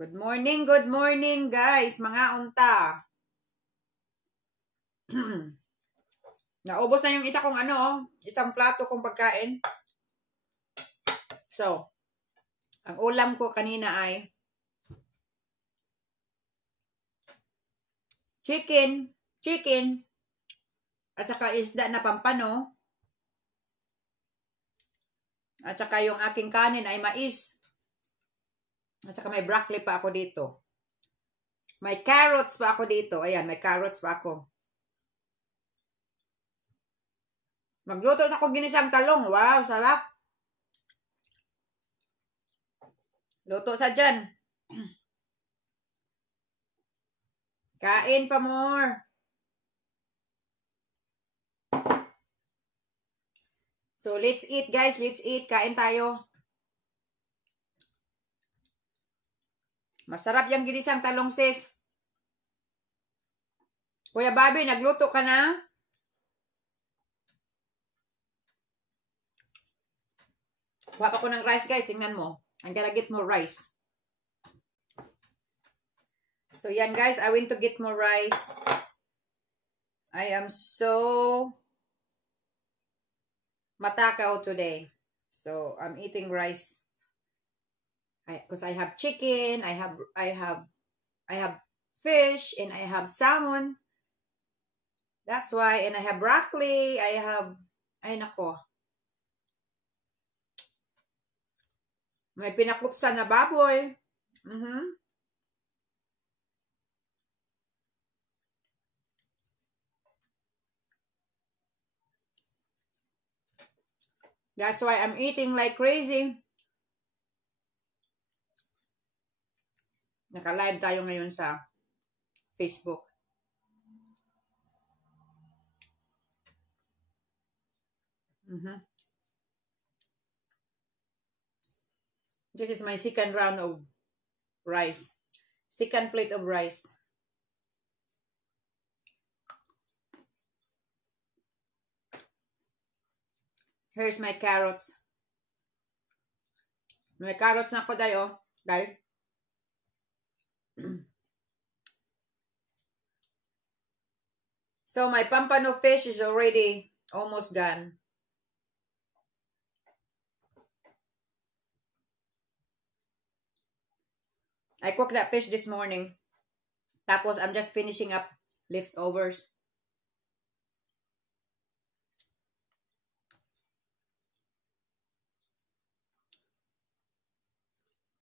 Good morning guys, mga unta. Naubos na yung isa kong isang plato kong pagkain. So, ang ulam ko kanina ay chicken, at saka isda na pampano, at saka yung aking kanin ay mais. At saka may broccoli pa ako dito. May carrots pa ako dito. Ayan, may carrots pa ako. Magluto sa akong ginisang talong. Wow, sarap. Luto sa dyan. Kain pa more. So, let's eat guys. Let's eat. Kain tayo. Masarap yung ginisang talong, sis. Kuya Bobby, nagluto ka na? Kuha pa ko ng rice, guys. Tingnan mo. I'm gonna get more rice. So, yan, guys. I went to get more rice. I am so matakaw today. So, I'm eating rice. Because I have chicken, I have fish, and I have salmon. That's why, and I have broccoli, ay nako. May pinakupsan na baboy. That's why I'm eating like crazy. Naka-live tayo ngayon sa Facebook. This is my second round of rice. Second plate of rice. Here's my carrots. May carrots na ako dayo. Guys. So my pampano fish is already almost done. I cooked that fish this morning. Tapos I'm just finishing up leftovers.